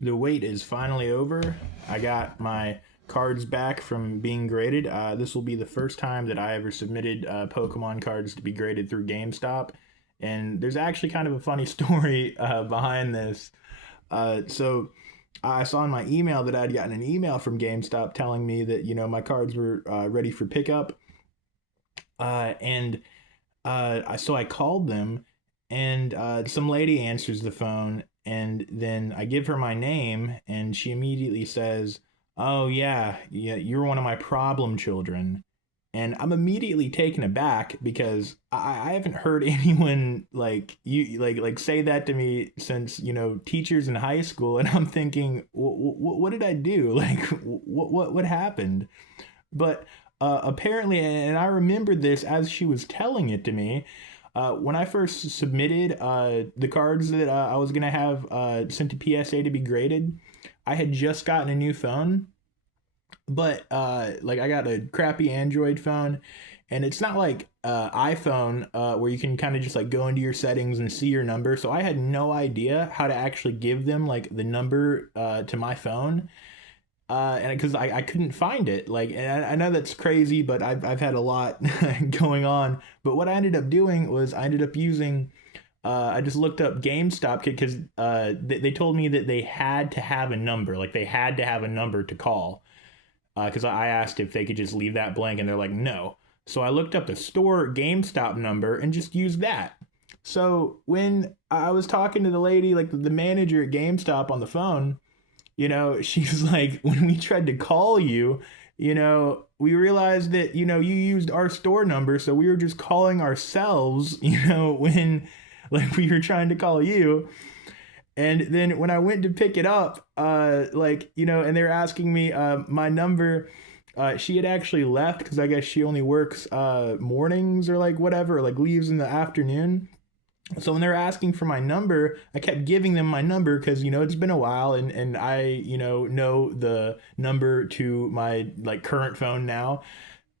The wait is finally over. I got my cards back from being graded. This will be the first time that I ever submitted Pokemon cards to be graded through GameStop. And there's actually kind of a funny story behind this. So I saw in my email that I'd gotten an email from GameStop telling me that, my cards were ready for pickup. And so I called them, and some lady answers the phone, and then I give her my name, and she immediately says, "Oh yeah, you're one of my problem children." And I'm immediately taken aback because I haven't heard anyone like say that to me since teachers in high school, and I'm thinking, what did I do? Like, what happened? But apparently, and I remembered this as she was telling it to me. When I first submitted the cards that I was gonna have sent to PSA to be graded, I had just gotten a new phone, but like I got a crappy Android phone, and it's not like iPhone where you can kind of just like go into your settings and see your number. So I had no idea how to actually give them like the number to my phone, and because I couldn't find it, like, and I know that's crazy, but I've had a lot going on. But what I ended up doing was I ended up using. I just looked up GameStop because they told me that they had to have a number, like they had to have a number to call. Because I asked if they could just leave that blank, and they're like, no. So I looked up the store GameStop number and just used that. So when I was talking to the lady, like the manager at GameStop on the phone, she's like, when we tried to call you, we realized that, you used our store number. So we were just calling ourselves, when like we were trying to call you. And then when I went to pick it up, and they're asking me my number, she had actually left because I guess she only works mornings or like whatever, like leaves in the afternoon. So when they're asking for my number, I kept giving them my number because it's been a while, and I know the number to my like current phone now.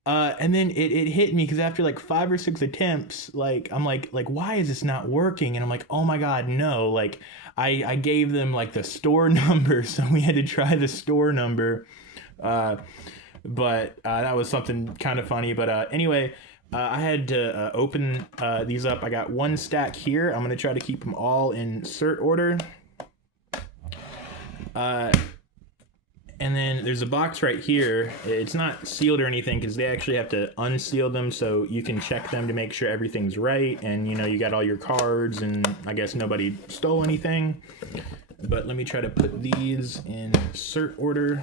And then it hit me because after like 5 or 6 attempts, like I'm like why is this not working? And I'm like, oh my god, no! Like I gave them like the store number, so we had to try the store number. Uh, but that was something kind of funny. But anyway, I had to open these up. I got one stack here. I'm gonna try to keep them all in cert order. Uh, and then there's a box right here. It's not sealed or anything because they actually have to unseal them so you can check them to make sure everything's right. And you got all your cards, and I guess nobody stole anything. But let me try to put these in cert order.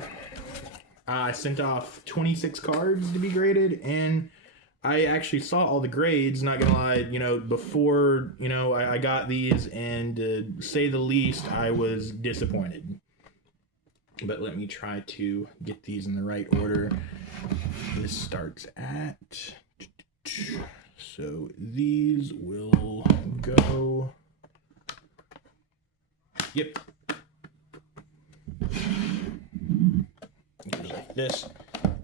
I sent off 26 cards to be graded, and I actually saw all the grades, not gonna lie, before, I got these, and to say the least, I was disappointed. But let me try to get these in the right order. This starts at... So these will go... Yep. Like this.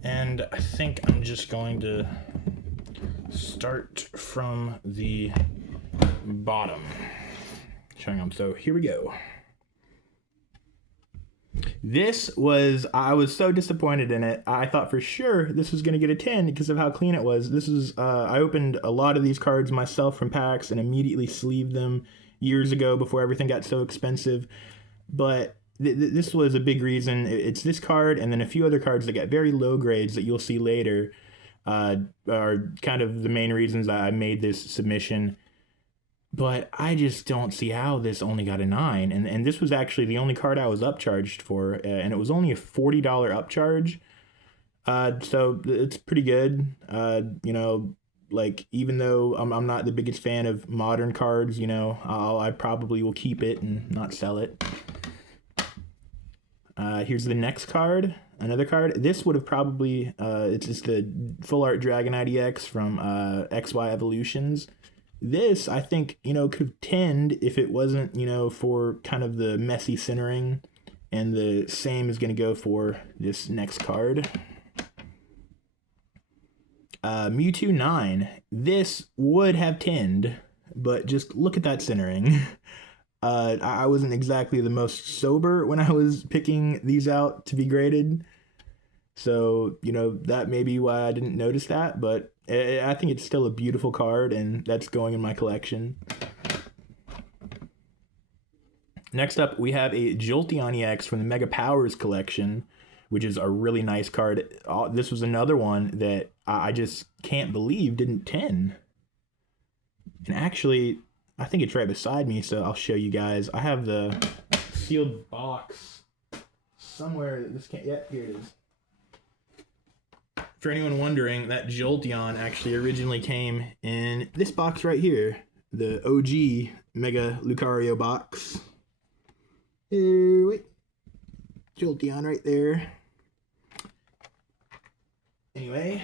And I think I'm just going to start from the bottom. Showing them. So here we go. I was so disappointed in it. I thought for sure this was going to get a 10 because of how clean it was. I opened a lot of these cards myself from packs and immediately sleeved them years ago before everything got so expensive. But this was a big reason. It's this card and then a few other cards that got very low grades that you'll see later are kind of the main reasons I made this submission. But I just don't see how this only got a 9. And this was actually the only card I was upcharged for, and it was only a $40 upcharge. So it's pretty good. Like, even though I'm not the biggest fan of modern cards, I probably will keep it and not sell it. Here's the next card. Another card. This would have probably, it's just the Full Art Dragonite EX from XY Evolutions. This, I think, could have 10'd if it wasn't, for kind of the messy centering. And the same is going to go for this next card. Mewtwo 9. This would have 10'd, but just look at that centering. I wasn't exactly the most sober when I was picking these out to be graded. So, that may be why I didn't notice that, but I think it's still a beautiful card, and that's going in my collection. Next up, we have a Jolteon EX from the Mega Powers collection, which is a really nice card. This was another one that I just can't believe didn't 10. And actually, I think it's right beside me, so I'll show you guys. I have the sealed box somewhere. This can't. Yeah, here it is. For anyone wondering, that Jolteon actually originally came in this box right here, the OG Mega Lucario box. Wait, Jolteon right there. Anyway,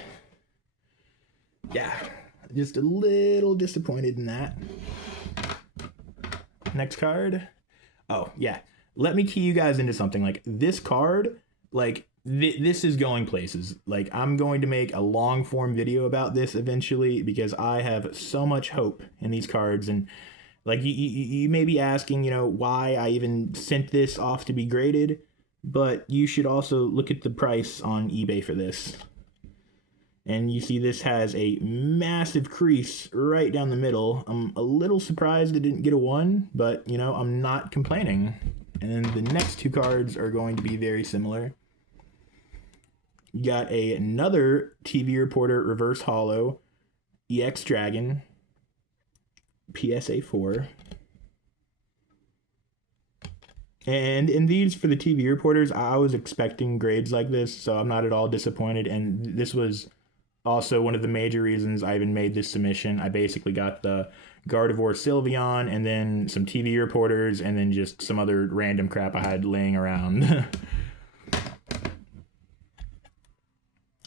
yeah, just a little disappointed in that. Next card. Oh, yeah. Let me key you guys into something. Like, this card, like, this is going places. Like, I'm going to make a long form video about this eventually because I have so much hope in these cards. And like, you may be asking, why I even sent this off to be graded, but you should also look at the price on eBay for this. And you see this has a massive crease right down the middle. I'm a little surprised it didn't get a 1, but I'm not complaining. And then the next two cards are going to be very similar. You got another TV Reporter Reverse Holo EX Dragon PSA 4. And in these, for the TV Reporters, I was expecting grades like this, so I'm not at all disappointed. And this was also one of the major reasons I even made this submission. I basically got the Gardevoir Sylveon, and then some TV Reporters, and then just some other random crap I had laying around.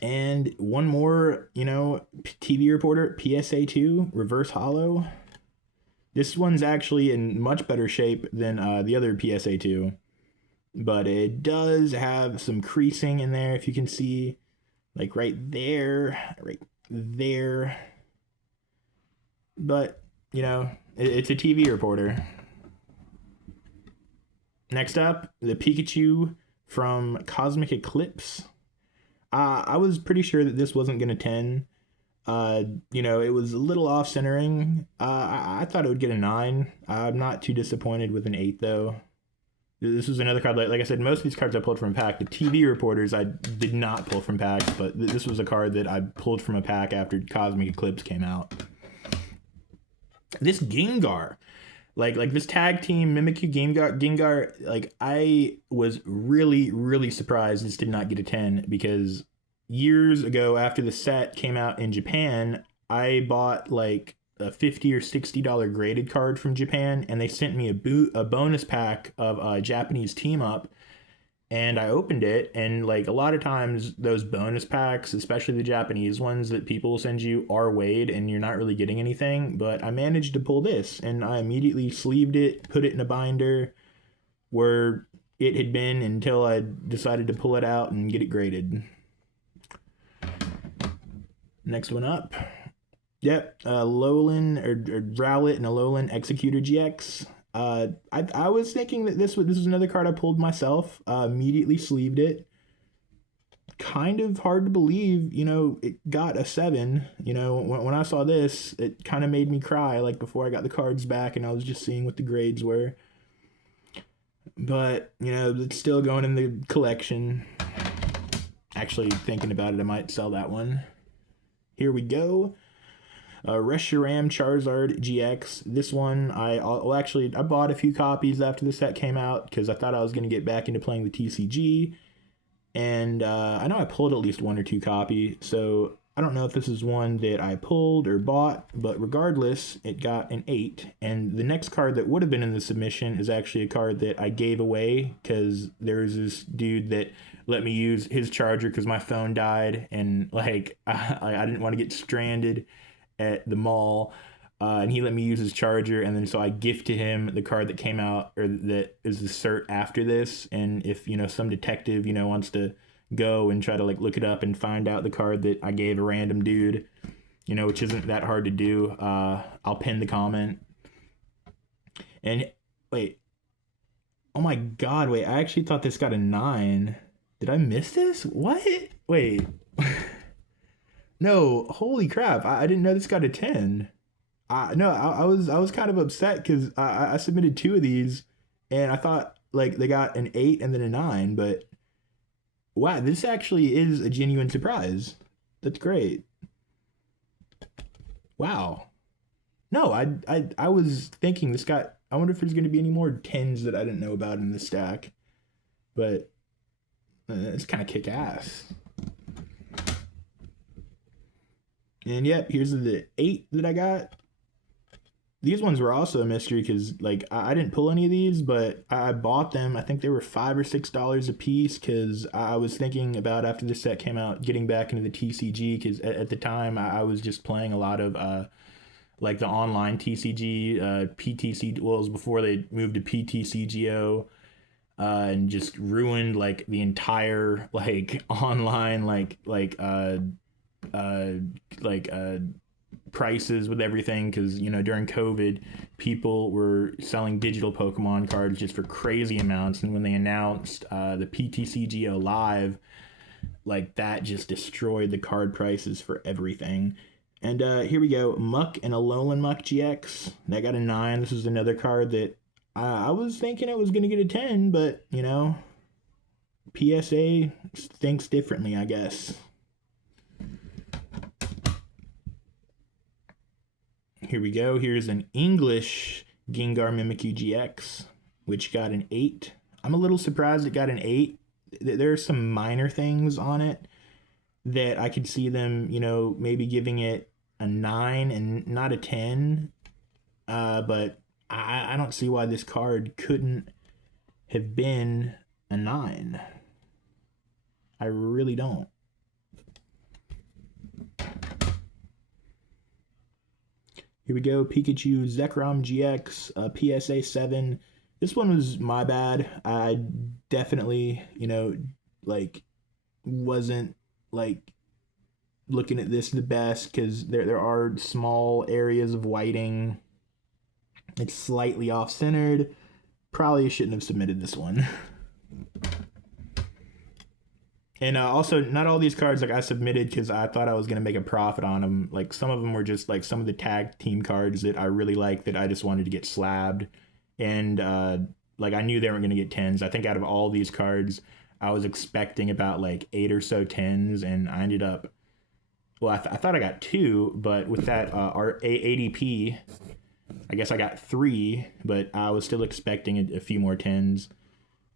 And one more, TV Reporter, PSA 2, Reverse Holo. This one's actually in much better shape than the other PSA 2. But it does have some creasing in there, if you can see. Like right there. But, it's a TV Reporter. Next up, the Pikachu from Cosmic Eclipse. I was pretty sure that this wasn't going to 10. It was a little off-centering. I thought it would get a 9. I'm not too disappointed with an 8, though. This was another card, like I said, most of these cards I pulled from a pack. The TV Reporters I did not pull from packs, but this was a card that I pulled from a pack after Cosmic Eclipse came out. This Gengar. Like this tag team Mimikyu Gengar, like I was really, really surprised this did not get a 10 because years ago after the set came out in Japan, I bought like a $50 or $60 graded card from Japan, and they sent me a bonus pack of a Japanese team up, and I opened it, and like a lot of times those bonus packs, especially the Japanese ones that people send you, are weighed and you're not really getting anything. But I managed to pull this, and I immediately sleeved it, put it in a binder where it had been until I decided to pull it out and get it graded. Next one up. Yep, Alolan or Rowlet and Alolan Executor GX. I was thinking that this was another card I pulled myself. Immediately sleeved it. Kind of hard to believe, it got a 7. When I saw this, it kind of made me cry. Like before I got the cards back, and I was just seeing what the grades were. But it's still going in the collection. Actually, thinking about it, I might sell that one. Here we go. Reshiram Charizard GX. This one, I bought a few copies after the set came out because I thought I was going to get back into playing the TCG. And I know I pulled at least 1 or 2 copy, so I don't know if this is one that I pulled or bought, but regardless, it got an 8. And the next card that would have been in the submission is actually a card that I gave away because there's this dude that let me use his charger because my phone died, and like I didn't want to get stranded at the mall, and he let me use his charger, and then so I gift to him the card that came out, or that is the cert after this. And if some detective wants to go and try to like look it up and find out the card that I gave a random dude, which isn't that hard to do, I'll pin the comment. And Wait. Oh my god, wait. I actually thought this got a 9. Did I miss this? What? Wait. No, holy crap. I didn't know this got a 10. I was kind of upset because I submitted two of these and I thought like they got an 8 and then a 9, but wow, this actually is a genuine surprise. That's great. Wow. No, I was thinking this got. I wonder if there's going to be any more 10s that I didn't know about in the stack, but it's kind of kick ass. And yep, here's the 8 that I got. These ones were also a mystery because like I didn't pull any of these, but I bought them. I think they were $5 or $6 a piece because I was thinking about after this set came out getting back into the TCG because at the time I was just playing a lot of like the online TCG, PTC. Well, it was before they moved to PTCGO, and just ruined like the entire like online uh like prices with everything because during COVID people were selling digital Pokemon cards just for crazy amounts, and when they announced the PTCGO live, like that just destroyed the card prices for everything. And here we go, Muck and Alolan Muck GX. That got a 9. This is another card that I was thinking it was gonna get a 10, but PSA thinks differently, I guess. Here we go. Here's an English Gengar Mimikyu GX, which got an 8. I'm a little surprised it got an 8. There are some minor things on it that I could see them, maybe giving it a 9 and not a 10. But I don't see why this card couldn't have been a 9. I really don't. Here we go, Pikachu Zekrom GX, PSA 7. This one was my bad. I definitely, like, wasn't, like, looking at this the best because there are small areas of whiting. It's slightly off-centered. Probably shouldn't have submitted this one. And also, not all these cards like I submitted because I thought I was gonna make a profit on them. Like some of them were just like some of the tag team cards that I really like that I just wanted to get slabbed, and like I knew they weren't gonna get 10s. I think out of all these cards, I was expecting about like 8 or so 10s, and I ended up. Well, I thought I got 2, but with that our ADP, I guess I got 3, but I was still expecting a few more 10s.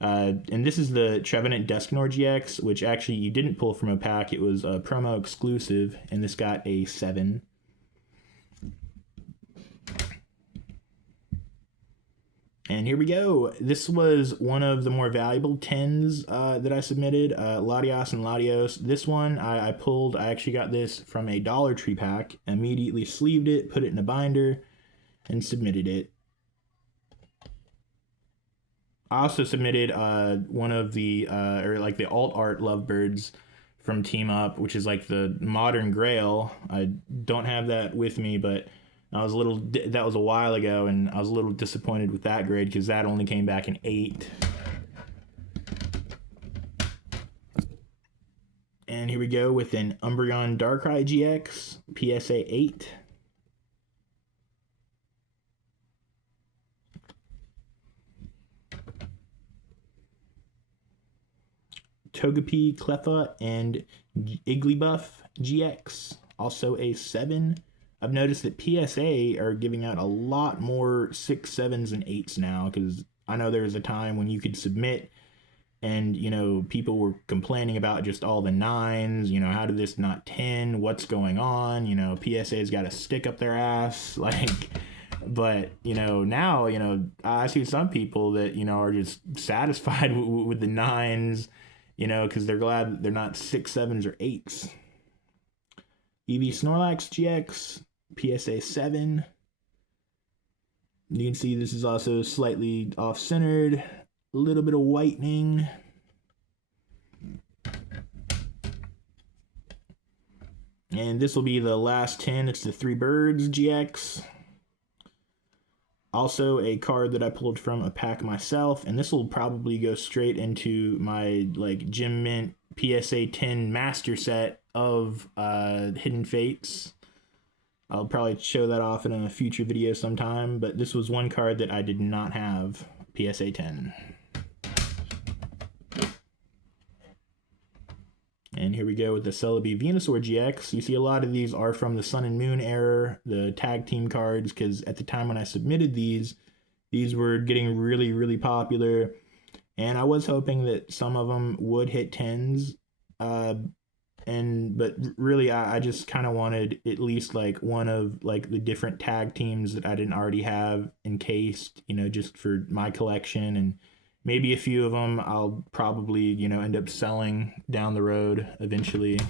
And this is the Trevenant Dusknoir GX, which actually you didn't pull from a pack. It was a promo exclusive, and this got a 7. And here we go. This was one of the more valuable 10s that I submitted, Latios and Latios. This one I pulled. I actually got this from a Dollar Tree pack, immediately sleeved it, put it in a binder, and submitted it. I also submitted one of the or like the alt art lovebirds from Team Up, which is like the modern Grail. I don't have that with me, but I was a little. That was a while ago, and I was a little disappointed with that grade because that only came back an 8. And here we go with an Umbreon Darkrai GX, PSA 8. Togepi, Cleffa, and Igglybuff GX, also a 7. I've noticed that PSA are giving out a lot more 6, 7s, and 8s now because I know there was a time when you could submit and, people were complaining about just all the 9s, how did this not 10? What's going on? PSA's got a stick up their ass. Like, but, now, I see some people that, are just satisfied with the 9s, because they're glad they're not 6, 7s, or 8s. EV Snorlax GX, PSA 7. You can see this is also slightly off-centered, a little bit of whitening. And this will be the last 10. It's the Three Birds GX. Also a card that I pulled from a pack myself, and this will probably go straight into my like Gem Mint PSA 10 master set of Hidden Fates. I'll probably show that off in a future video sometime, but this was one card that I did not have PSA 10. And here we go with the Celebi Venusaur GX. You see a lot of these are from the Sun and Moon era, the tag team cards, because at the time when I submitted these were getting really, really popular. And I was hoping that some of them would hit 10s. But really, I just kind of wanted at least like one of like the different tag teams that I didn't already have encased, you know, just for my collection. And maybe a few of them I'll probably, you know, end up selling down the road eventually.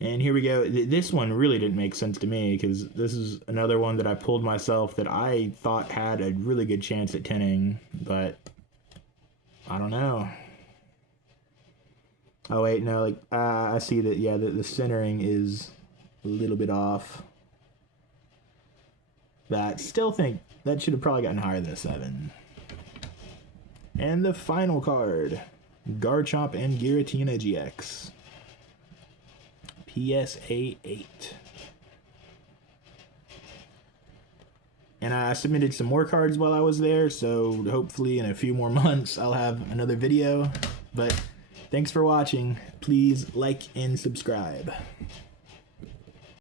And here we go. This one really didn't make sense to me because this is another one that I pulled myself that I thought had a really good chance at 10ing, but I don't know. Oh wait, no, like I see that. Yeah, the centering is a little bit off. But still think that should have probably gotten higher than a 7. And the final card, Garchomp and Giratina GX. PSA 8. And I submitted some more cards while I was there, so hopefully in a few more months I'll have another video. But thanks for watching. Please like and subscribe.